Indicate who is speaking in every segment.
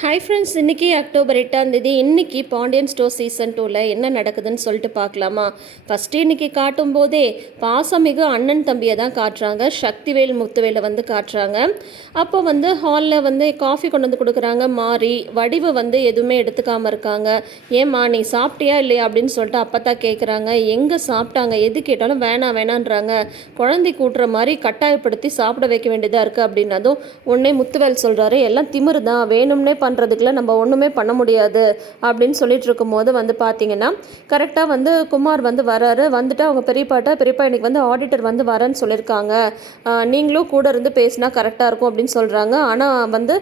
Speaker 1: Hi friends இன்றைக்கி October எட்டாம் தேதி இன்றைக்கி பாண்டியன் ஸ்டோர் சீசன் டூவில் என்ன நடக்குதுன்னு சொல்லிட்டு பார்க்கலாமா? ஃபஸ்ட்டு இன்றைக்கி காட்டும் போதே பாசமிகு அண்ணன் தம்பியை தான் காட்டுறாங்க. சக்திவேல் முத்துவேலை வந்து காட்டுறாங்க. அப்போ வந்து ஹாலில் வந்து காஃபி கொண்டு வந்து கொடுக்குறாங்க. மாறி வடிவு வந்து எதுவுமே எடுத்துக்காமல் இருக்காங்க. ஏம்மா நீ சாப்பிட்டியா இல்லையா அப்படின்னு சொல்லிட்டு அப்போ தான் கேட்குறாங்க எங்கே சாப்பிட்டாங்க? எது கேட்டாலும் வேணாம் வேணான்றாங்க. குழந்தை கூட்டுற மாதிரி கட்டாயப்படுத்தி சாப்பிட வைக்க வேண்டியதாக இருக்குது அப்படின்னதும் உடனே முத்துவேல் சொல்கிறாரு எல்லாம் திமிரு தான் வேணும்னே பண்ணுறதுக்குள்ள நம்ம ஒன்றுமே பண்ண முடியாது அப்படின்னு சொல்லிட்டு இருக்கும்போது வந்து பார்த்தீங்கன்னா கரெக்டாக வந்து குமார் வந்து வராரு. வந்துட்டு அவங்க பெரியப்பாட்ட பெரியப்பா இன்னைக்கு வந்து ஆடிட்டர் வந்து வரேன்னு சொல்லியிருக்காங்க. நீங்களும் கூட இருந்து பேசினா கரெக்டாக இருக்கும் அப்படின்னு சொல்கிறாங்க ஆனால் வந்து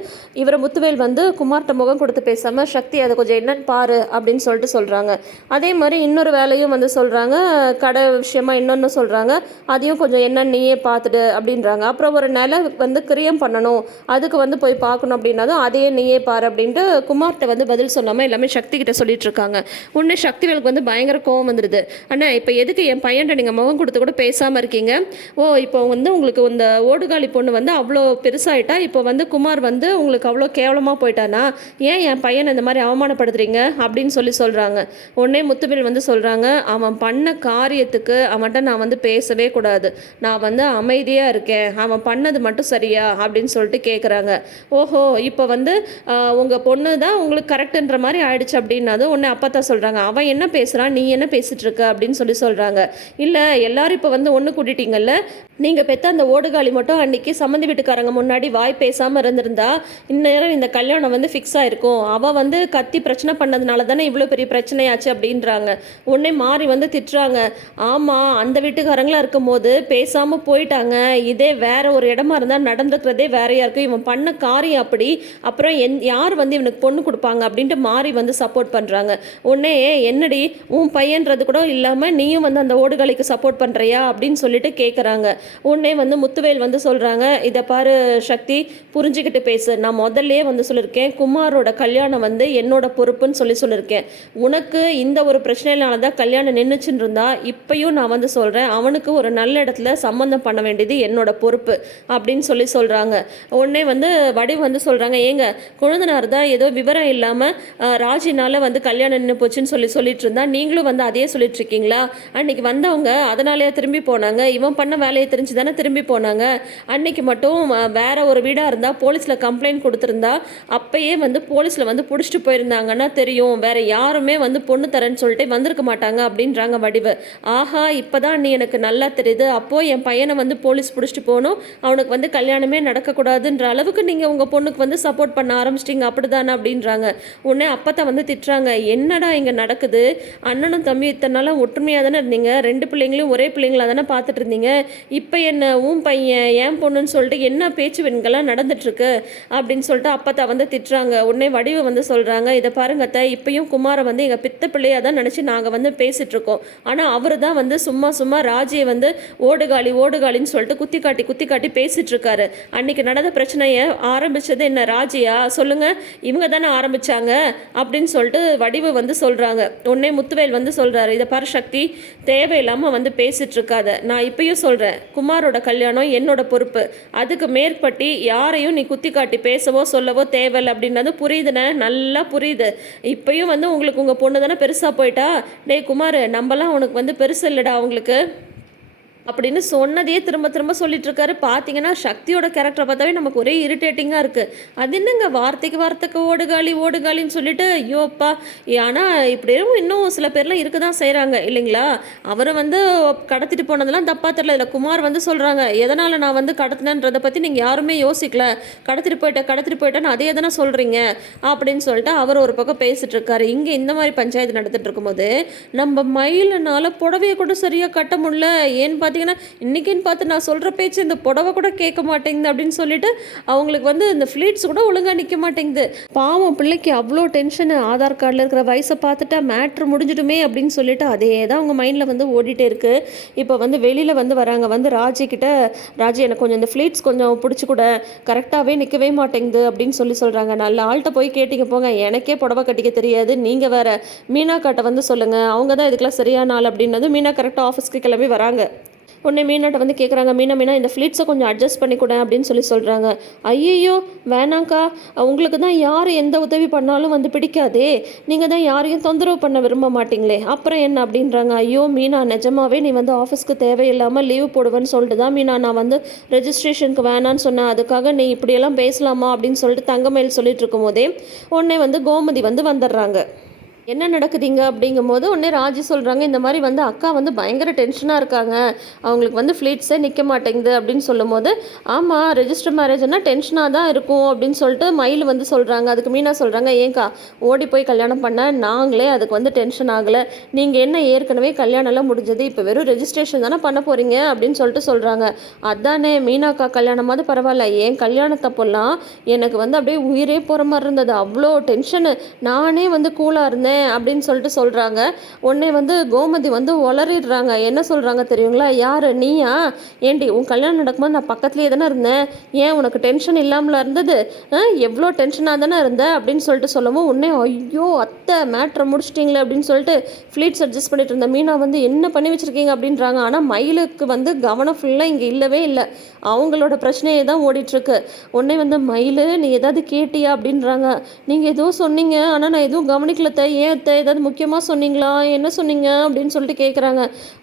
Speaker 1: இவரை முத்துவேல் வந்து குமார்கிட்ட முகம் கொடுத்து பேசாமல் சக்தி அதை கொஞ்சம் என்னன்னு பாரு அப்படின்னு சொல்லிட்டு சொல்கிறாங்க அதே மாதிரி இன்னொரு வேலையும் வந்து சொல்கிறாங்க கடை விஷயமா இன்னொன்று சொல்கிறாங்க அதையும் கொஞ்சம் என்னன்னு நீயே பார்த்துடு அப்படின்றாங்க. அப்புறம் ஒரு நிலை வந்து கிரியம் பண்ணணும். அதுக்கு வந்து போய் பார்க்கணும் அப்படின்னதும் அதையே நீயே பாரு அப்படின்ட்டு குமார்கிட்ட வந்து பதில் சொல்லாமல் எல்லாமே சக்தி கிட்ட சொல்லிட்டு இருக்காங்க உடனே சக்திவேலுக்கு வந்து பயங்கர கோவம் வந்துடுது அண்ணா இப்போ எதுக்கு என் பையன்ட்ட நீங்கள் முகம் கொடுத்து கூட பேசாமல் இருக்கீங்க? ஓ இப்போ வந்து உங்களுக்கு இந்த ஓடுகாலி பொண்ணு வந்து அவ்வளோ பெருசாயிட்டா இப்போ வந்து குமார் வந்து உங்களுக்கு அவ்வளோ கேவலமாக போயிட்டானா? ஏன் என் பையனை இந்த மாதிரி அவமானப்படுத்துறீங்க? அப்படின்னு சொல்லி சொல்கிறாங்க உடனே முத்துவேல் வந்து சொல்கிறாங்க அவன் பண்ண காரியத்துக்கு அவன்கிட்ட நான் வந்து பேசவே கூடாது. நான் வந்து அமைதியாக இருக்கேன். அவன் பண்ணது மட்டும் சரியா? அப்படின்னு சொல்லிட்டு கேட்குறாங்க ஓஹோ இப்போ வந்து உங்கள் பொண்ணு தான் உங்களுக்கு கரெக்டுன்ற மாதிரி ஆயிடுச்சு அப்படின்னதும் உடனே அப்பா தான் சொல்கிறாங்க அவன் என்ன பேசுகிறான் நீ என்ன பேசிட்டு இருக்க அப்படின்னு சொல்லி சொல்கிறாங்க இல்லை எல்லாரும் இப்போ வந்து ஒன்று கூட்டிட்டீங்கல்ல? நீங்கள் பெற்ற அந்த ஓடுகாலி மட்டும் அன்றைக்கி சம்மந்தி வீட்டுக்காரங்க முன்னாடி வாய் பேசாமல் இருந்திருந்தா இந்நேரம் இந்த கல்யாணம் வந்து ஃபிக்ஸ் ஆகிருக்கும் அவள் வந்து கத்தி பிரச்சனை பண்ணதுனால தானே இவ்வளோ பெரிய பிரச்சனையாச்சு அப்படின்றாங்க. உடனே மாறி வந்து திட்டுறாங்க. ஆமாம் அந்த வீட்டுக்காரங்களா இருக்கும்போது பேசாமல் போயிட்டாங்க. இதே வேற ஒரு இடமா இருந்தால் நடந்துக்கிறதே வேறையாக இருக்கும் இவன் பண்ண காரியம் அப்படி. அப்புறம் என் யார் வந்து இவனுக்கு பொண்ணு கொடுப்பாங்க அப்படின்ட்டு மாறி வந்து சப்போர்ட் பண்ணுறாங்க உடனே என்னடி உன் பையன்றது கூட இல்லாமல் நீயும் வந்து அந்த ஓடுகளைக்கு சப்போர்ட் பண்ணுறியா அப்படின்னு சொல்லிட்டு கேட்குறாங்க உடனே வந்து முத்துவேல் வந்து சொல்கிறாங்க இதை பாரு சக்தி புரிஞ்சுக்கிட்டு பேசு. நான் முதல்லே வந்து சொல்லியிருக்கேன் குமாரோட கல்யாணம் வந்து என்னோட பொறுப்புன்னு சொல்லி சொல்லியிருக்கேன் உனக்கு இந்த ஒரு பிரச்சனையினால தான் கல்யாணம் நின்றுச்சுன்னு இருந்தா இப்பயும் நான் வந்து சொல்கிறேன் அவனுக்கு ஒரு நல்ல இடத்துல சம்மந்தம் பண்ண வேண்டியது என்னோட பொறுப்பு. அப்படின்னு சொல்லி சொல்கிறாங்க உடனே வந்து வடிவு வந்து சொல்கிறாங்க ஏங்க மாமனார் தான் ஏதோ விவரம் இல்லாமல் ராஜினால வந்து கல்யாணம் நின்று போச்சுன்னு சொல்லி சொல்லிட்டு இருந்தா நீங்களும் வந்து அதையே சொல்லிட்டு இருக்கீங்களா? அன்னைக்கு வந்தவங்க அதனாலேயே திரும்பி போனாங்க? இவன் பண்ண வேலையை தெரிஞ்சு தானே திரும்பி போனாங்க? அன்னைக்கு மட்டும் வேற ஒரு வீடாக இருந்தால் போலீஸில் கம்ப்ளைண்ட் கொடுத்துருந்தா அப்பயே வந்து போலீஸில் வந்து பிடிச்சிட்டு போயிருந்தாங்கன்னா தெரியும். வேற யாருமே வந்து பொண்ணு தரேன்னு சொல்லிட்டு வந்திருக்க மாட்டாங்க அப்படின்றாங்க வடிவு. ஆஹா இப்போதான் நீ எனக்கு நல்லா தெரியுது. அப்போ என் பையனை வந்து போலீஸ் பிடிச்சிட்டு போகணும். அவனுக்கு வந்து கல்யாணமே நடக்கக்கூடாதுன்ற அளவுக்கு நீங்கள் உங்கள் பொண்ணுக்கு வந்து சப்போர்ட் பண்ண ஆரம்பிச்சிட்டிங்க அப்படிதானே அப்படின்றாங்க. உடனே அப்பத்தை வந்து திட்டுறாங்க என்னடா இங்கே நடக்குது? அண்ணனும் தம்பி இத்தனை நாளாக ஒற்றுமையாக தானே இருந்தீங்க? ரெண்டு பிள்ளைங்களையும் ஒரே பிள்ளைங்களா தானே பார்த்துட்டு இருந்தீங்க? இப்போ என்ன உன் பையன் ஏன் பொண்ணுன்னு சொல்லிட்டு என்ன பேச்சு வெண்கள்லாம் நடந்துட்டுருக்கு? அப்படின்னு சொல்லிட்டு அப்பத்தா வந்து திட்டுறாங்க. உடனே வடிவு வந்து சொல்கிறாங்க இதை பாருங்க அத்தை இப்பயும் குமாரை வந்து எங்கள் பித்த பிள்ளையாக தான் நினச்சி நாங்கள் வந்து பேசிகிட்ருக்கோம் ஆனால் அவர் தான் வந்து சும்மா சும்மா ராஜியை வந்து ஓடுகாலி ஓடுகாலின்னு சொல்லிட்டு குத்தி காட்டி குத்தி காட்டி பேசிகிட்ருக்காரு இருக்காரு. அன்னைக்கு நடந்த பிரச்சனையை ஆரம்பித்தது என்ன ராஜியா? சொல்லுங்க இவங்க தானே ஆரம்பிச்சாங்க அப்படின்னு சொல்லிட்டு வடிவு வந்து சொல்றாங்க. உடனே முத்துவேல் வந்து சொல்றாரு இதை பாரு சக்தி வந்து பேசிட்டு இருக்காத நான் இப்பயும் சொல்றேன் குமாரோட கல்யாணம் என்னோட பொறுப்பு. அதுக்கு மேற்பட்டி யாரையும் நீ குத்தி காட்டி பேசவோ சொல்லவோ தேவையில்லை. அப்படின்றது புரியுதுண்ணே நல்லா புரியுது. இப்பயும் வந்து உங்களுக்கு உங்க பொண்ணு தானே பெருசா போயிட்டா? டேய் குமார் நம்மலாம் உனக்கு வந்து பெருசு இல்லைடா அவங்களுக்கு. அப்படின்னு சொன்னதையே திரும்ப திரும்ப சொல்லிட்டு இருக்காரு பார்த்தீங்கன்னா சக்தியோட கேரக்டரை பார்த்தாவே நமக்கு ஒரே இரிட்டேட்டிங்காக இருக்குது அது என்னங்க வார்த்தைக்கு வார்த்தைக்கு ஓடுகாலி ஓடுகாலின்னு சொல்லிட்டு ஐயோப்பா ஆனால் இப்படியும் இன்னும் சில பேர்லாம் இருக்க தான் செய்கிறாங்க இல்லைங்களா? அவரை வந்து கடத்திட்டு போனதெல்லாம் தப்பாக தெரியல. இதில் குமார் வந்து சொல்கிறாங்க எதனால் நான் வந்து கடத்தினன்றதை பற்றி நீங்கள் யாருமே யோசிக்கல. கடத்திட்டு போயிட்டேன் கடத்திட்டு போயிட்டேன்னு அதே தானே சொல்கிறீங்க அப்படின்னு சொல்லிட்டு அவர் ஒரு பக்கம் பேசிட்டு இருக்காரு இங்கே இந்த மாதிரி பஞ்சாயத்து நடந்துட்டு இருக்கும்போது நம்ம மயிலனால புடவையை கூட சரியாக கட்ட முடியல. ஏன்னு பார்த்தீங்கன்னா இன்றைக்கின்னு பார்த்து நான் சொல்கிற பேச்சு இந்த புடவை கூட கேட்க மாட்டேங்குது அப்படின்னு சொல்லிட்டு அவங்களுக்கு வந்து இந்த ஃப்ளீட்ஸ் கூட ஒழுங்காக நிற்க மாட்டேங்குது. பாவம் பிள்ளைக்கு அவ்வளோ டென்ஷனு ஆதார் கார்டில் இருக்கிற வயசை பார்த்துட்டா மேட்ரு முடிஞ்சிடுமே அப்படின்னு சொல்லிட்டு அதே தான் அவங்க மைண்டில் வந்து ஓடிட்டே இருக்கு. இப்போ வந்து வெளியில் வந்து வராங்க. வந்து ராஜிக்கிட்ட ராஜி எனக்கு கொஞ்சம் இந்த ஃப்ளீட்ஸ் கொஞ்சம் பிடிச்சி கூட. கரெக்டாகவே நிற்கவே மாட்டேங்குது அப்படின்னு சொல்லி சொல்கிறாங்க நல்ல ஆள்கிட்ட போய் கேட்டிங்க போங்க. எனக்கே புடவை கட்டிக்க தெரியாது. நீங்கள் வேறு மீனா காட்டை வந்து சொல்லுங்கள் அவங்க தான் இதுக்கெல்லாம் சரியான ஆள் அப்படின்னது மீனா கரெக்டாக ஆஃபீஸ்க்கு கிளம்பி வராங்க. உடனே மீனாட்ட வந்து கேட்குறாங்க மீனா மீனா இந்த ஃப்ளீட்ஸை கொஞ்சம் அட்ஜஸ்ட் பண்ணி கொடு அப்படின்னு சொல்லி சொல்கிறாங்க ஐயையோ வேணாங்க்கா. உங்களுக்கு தான் யார் எந்த உதவி பண்ணாலும் வந்து பிடிக்காதே. நீங்கள் தான் யாரையும் தொந்தரவு பண்ண விரும்ப மாட்டீங்களே. அப்புறம் என்ன? அப்படின்றாங்க. ஐயோ மீனா நிஜமாவே நீ வந்து ஆஃபீஸ்க்கு தேவையில்லாமல் லீவ் போடுவேன்னு சொல்லிட்டு தான் மீனா நான் வந்து ரெஜிஸ்ட்ரேஷனுக்கு வேணான்னு சொன்னேன். அதுக்காக நீ இப்படியெல்லாம் பேசலாமா? அப்படின்னு சொல்லிட்டு தங்கமயில் சொல்லிட்டு இருக்கும் போதே உடனே வந்து கோமதி வந்து வந்துடுறாங்க. என்ன நடக்குதுங்க அப்படிங்கும்போது உடனே ராஜி சொல்கிறாங்க இந்த மாதிரி வந்து அக்கா வந்து பயங்கர டென்ஷனாக இருக்காங்க. அவங்களுக்கு வந்து ஃப்ளீட்ஸே நிற்க மாட்டேங்குது அப்படின்னு சொல்லும் போது ஆமாம் ரெஜிஸ்டர் மேரேஜ்னால் டென்ஷனாக தான் இருக்கும் அப்படின்னு சொல்லிட்டு மயில் வந்து சொல்கிறாங்க அதுக்கு மீனா சொல்கிறாங்க ஏங்க்கா ஓடி போய் கல்யாணம் பண்ண நாங்களே அதுக்கு வந்து டென்ஷன் ஆகலை. நீங்கள் என்ன ஏற்கனவே கல்யாணம்லாம் முடிஞ்சது இப்போ வெறும் ரெஜிஸ்ட்ரேஷன் தானே பண்ண போகிறீங்க அப்படின்னு சொல்லிட்டு சொல்கிறாங்க அதானே மீனாக்கா கல்யாணமாவது பரவாயில்ல. ஏன் கல்யாணத்தப்போல்லாம் எனக்கு வந்து அப்படியே உயிரே போகிற மாதிரி இருந்தது. அவ்வளோ டென்ஷனு நானே வந்து கூலாக இருந்தேன். அப்படின்னு சொல்லிட்டு சொல்கிறாங்க உடனே வந்து கோமதி வந்து உளறிடுறாங்க. என்ன சொல்கிறாங்க தெரியுங்களா? யார்? நீயா? ஏண்டி உன் கல்யாணம் நடக்கும்போது நான் பக்கத்துலேயே தானே இருந்தேன். ஏன் உனக்கு டென்ஷன் இல்லாமல் இருந்தது? ஆ, எவ்வளோ டென்ஷனாக தானே இருந்த? அப்படின்னு சொல்லிட்டு சொல்லவும் உடனே ஐயோ அத்தை மேட்ரை முடிச்சிட்டிங்களே அப்படின்னு சொல்லிட்டு ஃப்ளீட்ஸ் அட்ஜஸ்ட் பண்ணிட்டு இருந்த மீனா வந்து என்ன பண்ணி வச்சுருக்கீங்க? அப்படின்றாங்க. ஆனால் மயிலுக்கு வந்து கவனம் ஃபுல்லாக இங்கே இல்லவே இல்லை. அவங்களோட பிரச்சனையே தான் ஓடிட்டுருக்கு. உடனே வந்து மயில் நீ ஏதாவது கேட்டியா? அப்படின்றாங்க. நீங்கள் ஏதோ சொன்னீங்க. ஆனால் நான் எதுவும் கவனிக்கல த ஏன் அத்தை? ஏதாவது முக்கியமாக சொன்னீங்களா? என்ன சொன்னீங்க? அப்படின்னு சொல்லிட்டு கேட்குறாங்க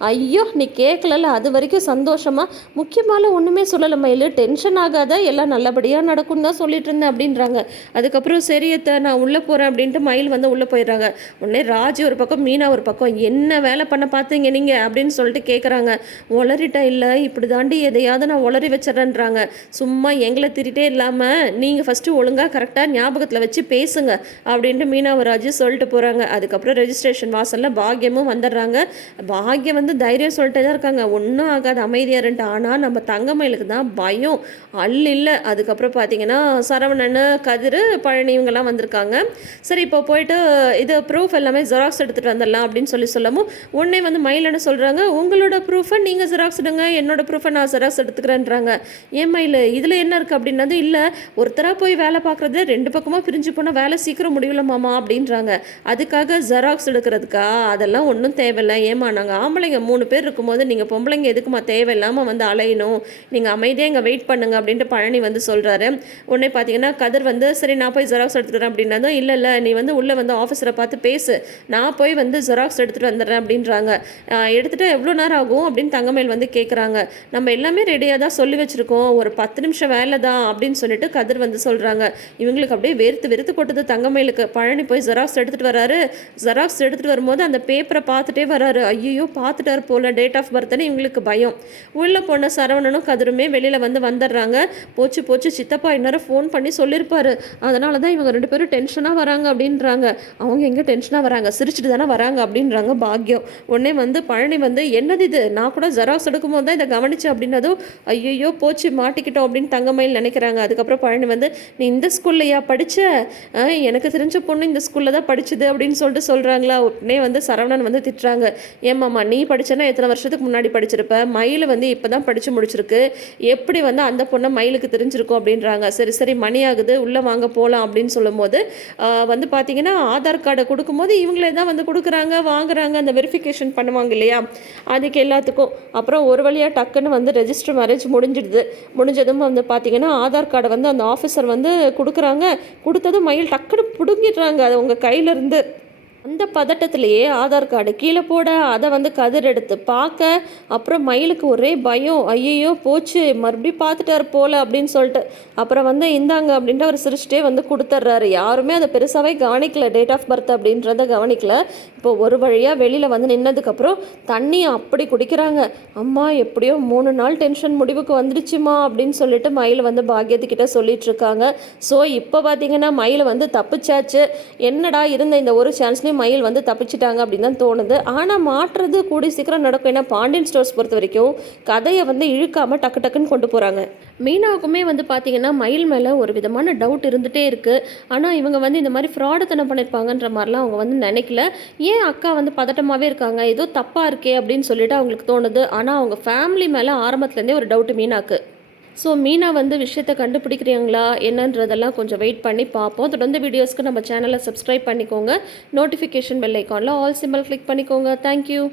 Speaker 1: ஐயோ நீ கேட்கலல்ல அது வரைக்கும் சந்தோஷமாக முக்கியமால ஒன்றுமே சொல்லலை மயில். டென்ஷன் ஆகாத. எல்லாம் நல்லபடியாக நடக்கும்னு தான் சொல்லிட்டு இருந்தேன் அப்படின்றாங்க. அதுக்கப்புறம் சரி அத்தை நான் உள்ளே போகிறேன் அப்படின்ட்டு மயில் வந்து உள்ளே போயிடுறாங்க. உடனே ராஜ் ஒரு பக்கம் மீனா ஒரு பக்கம். என்ன வேலை பண்ண பார்த்தீங்க நீங்கள் அப்படின்னு சொல்லிட்டு கேட்குறாங்க உளறிட்டா இல்லை. இப்படி தாண்டி எதையாவது நான் உளறி வச்சிடறேன்றாங்க. சும்மா எங்களை திரிட்டே இல்லாமல் நீங்கள் ஃபஸ்ட்டு ஒழுங்காக கரெக்டாக ஞாபகத்தில் வச்சு பேசுங்க அப்படின்ட்டு மீனாவராஜ் சொல்லிட்டு போகிறாங்க அதுக்கப்புறம் ரெஜிஸ்ட்ரேஷன் வாசலில் பாக்கியமும் வந்துடுறாங்க. பாக்கியம் வந்து தைரியம் சொல்லிட்டே தான் இருக்காங்க. ஒன்றும் ஆகாது அமைதியாக இருந்துட்டு. ஆனால் நம்ம தங்கமயிலுக்கு தான் பயம். அல் இல்லை. அதுக்கப்புறம் பார்த்தீங்கன்னா சரவணன் கதிர் பழனி இவங்கெல்லாம் வந்திருக்காங்க. சரி இப்போ போயிட்டு இது ப்ரூஃப் எல்லாமே ஜெராக்ஸ் எடுத்துகிட்டு வந்துடலாம் அப்படின்னு சொல்லி சொல்லவும் உடனே வந்து மயிலன்னு சொல்கிறாங்க உங்களோட ப்ரூஃபை நீங்கள் ஜெராக்ஸ் எடுங்க. என்னோட ப்ரூஃபை நான் ஜெராக்ஸ் எடுத்துக்கிறேன்றாங்க. ஏன் மயில்? இதில் என்ன இருக்குது அப்படின்னது இல்லை. ஒருத்தராக போய் வேலை பார்க்குறது ரெண்டு பக்கமாக பிரிஞ்சு போனால் வேலை சீக்கிரம் முடியல மாமா அப்படின்றாங்க. அதுக்காக ஜெராக்ஸ் எடுக்கிறதுக்கா? அதெல்லாம் ஒன்றும் தேவையில்லை. ஏமா நாங்கள் ஆம்பளைங்க மூணு பேர் இருக்கும்போது நீங்கள் பொம்பளைங்க எதுக்குமா தேவையில்லாமல் வந்து அலையணும்? நீங்கள் அமைதியாக இங்கே வெயிட் பண்ணுங்க அப்படின்ட்டு பழனி வந்து சொல்கிறாரு உடனே பார்த்தீங்கன்னா கதிர் வந்து சரி நான் போய் ஜெராக்ஸ் எடுத்துக்கிறேன் அப்படின்னா இல்லை இல்லை நீ வந்து உள்ளே வந்து ஆஃபீஸரை பார்த்து பேசு. நான் போய் வந்து ஜெராக்ஸ் எடுத்துகிட்டு வந்துடுறேன் அப்படின்றாங்க. எடுத்துகிட்டு எவ்வளோ நேரம் ஆகும்? அப்படின்னு தங்கமேல் வந்து கேட்குறாங்க நம்ம எல்லாமே ரெடியாக தான் சொல்லி வச்சுருக்கோம். ஒரு பத்து நிமிஷம் வேலை தான் அப்படின்னு சொல்லிட்டு கதிர் வந்து சொல்கிறாங்க இவங்களுக்கு அப்படியே வெறுத்து வெறுத்து கொட்டுது தங்கமேலுக்கு. பழனி போய் ஜெராக்ஸ் எடுத்துகிட்டு வர வராரு. ஜெராக்ஸ் எடுத்துகிட்டு வரும்போது அந்த பேப்பரை பார்த்துட்டே வராரு. ஐயோ பார்த்துட்டாரு போல டேட் ஆஃப் பர்த்னு இவங்களுக்கு பயம். உள்ளே போன சரவணனும் கதிருமே வெளியில் வந்து வந்துடுறாங்க. போச்சு போச்சு சித்தப்பா இன்னும் ஃபோன் பண்ணி சொல்லியிருப்பாரு. அதனால தான் இவங்க ரெண்டு பேரும் டென்ஷனாக வராங்க அப்படின்றாங்க. அவங்க எங்கே டென்ஷனாக வராங்க? சிரிச்சிட்டு தானே வராங்க அப்படின்றாங்க பாக்கியம் உடனே வந்து பழனி வந்து என்னது இது? நான் கூட ஜெராக்ஸ் எடுக்கும்போது தான் இதை கவனிச்சேன் அப்படின்னதும் ஐயோ போச்சு மாட்டிக்கிட்டோம் அப்படின்னு தங்கமயில் நினைக்கிறாங்க. அதுக்கப்புறம் பழனி வந்து நீ இந்த ஸ்கூல்லையா படித்த எனக்கு தெரிஞ்ச பொண்ணு இந்த ஸ்கூலில் தான் படிச்சுது அப்படின்னு சொல்லிட்டு சொல்கிறாங்களா உடனே வந்து சரவணன் வந்து திட்டுறாங்க. ஏமாம்மா நீ படிச்சேன்னா எத்தனை வருஷத்துக்கு முன்னாடி படிச்சிருப்ப? மயில் வந்து இப்போ தான் படித்து முடிச்சிருக்கு. எப்படி வந்து அந்த பொண்ணை மயிலுக்கு தெரிஞ்சிருக்கும் அப்படின்றாங்க. சரி சரி மணி ஆகுது. உள்ளே வாங்க போகலாம் அப்படின்னு சொல்லும்போது வந்து பார்த்தீங்கன்னா ஆதார் கார்டை கொடுக்கும்போது இவங்களே தான் வந்து கொடுக்குறாங்க வாங்குறாங்க அந்த வெரிஃபிகேஷன் பண்ணுவாங்க இல்லையா? அதுக்கு எல்லாத்துக்கும். அப்புறம் ஒரு வழியாக டக்குன்னு வந்து ரெஜிஸ்டர் மேரேஜ் முடிஞ்சிடுது. முடிஞ்சதும் வந்து பார்த்தீங்கன்னா ஆதார் கார்டை வந்து அந்த ஆஃபீஸர் வந்து கொடுக்குறாங்க. கொடுத்ததும் மயில் டக்குன்னு பிடுங்கிடுறாங்க. அது உங்கள் கையிலேருந்து. அந்த பதட்டத்திலேயே ஆதார் கார்டு கீழே போட அதை வந்து கதிர் எடுத்து பார்க்க அப்புறம் மயிலுக்கு ஒரே பயம் ஐயையோ போச்சு மறுபடியும் பார்த்துட்டாரு போல அப்படின்னு சொல்லிட்டு அப்புறம் வந்து இந்தாங்க அப்படின்ட்டு அவர் சிரிச்சிட்டே வந்து கொடுத்துட்றாரு. யாருமே அதை பெருசாகவே கவனிக்கல டேட் ஆஃப் பர்த் அப்படின்றத கவனிக்கல. இப்போ ஒரு வழியாக வெளியில் வந்து நின்னதுக்கப்புறம் தண்ணியை அப்படி குடிக்கிறாங்க. அம்மா எப்படியோ மூணு நாள் டென்ஷன் முடிவுக்கு வந்துடுச்சுமா அப்படின்னு சொல்லிட்டு மயில் வந்து பாக்கியத்துக்கிட்ட சொல்லிட்டு இருக்காங்க. ஸோ இப்போ பார்த்தீங்கன்னா மயில் வந்து தப்பிச்சாச்சு. என்னடா இருந்த இந்த ஒரு சான்ஸ்லேயும் மயில் வந்து தப்பிச்சிட்டாங்க அப்படின்னு தான் தோணுது. ஆனால் மாற்றுறது கூடி சீக்கிரம் நடக்கும். ஏன்னா பாண்டியன் ஸ்டோர்ஸ் பொறுத்த வரைக்கும் கதையை வந்து இழுக்காமல் டக்கு டக்குன்னு கொண்டு போகிறாங்க மீனாவுக்குமே வந்து பார்த்தீங்கன்னா மயில் மேலே ஒரு விதமான டவுட் இருந்துகிட்டே இருக்குது ஆனால் இவங்க வந்து இந்த மாதிரி ஃப்ராடுத்தனம் பண்ணியிருப்பாங்கன்ற மாதிரிலாம் அவங்க வந்து நினைக்கல. ஏன் அக்கா வந்து பதட்டமாகவே இருக்காங்க? ஏதோ தப்பாக இருக்கே அப்படின்னு சொல்லிட்டு அவங்களுக்கு தோணுது. ஆனால் அவங்க ஃபேமிலி மேலே ஆரம்பத்துலேருந்தே ஒரு டவுட்டு மீனாக்கு. ஸோ மீனா வந்து விஷயத்தை கண்டுபிடிக்கிறீங்களா என்னன்றதெல்லாம் கொஞ்சம் வெயிட் பண்ணி பார்ப்போம். தொடர்ந்து வீடியோஸ்க்கு நம்ம சேனலை சப்ஸ்கிரைப் பண்ணிக்கோங்க. நோட்டிஃபிகேஷன் பெல் ஐக்கானில் ஆல் சிம்பிள் கிளிக் பண்ணிக்கோங்க. Thank you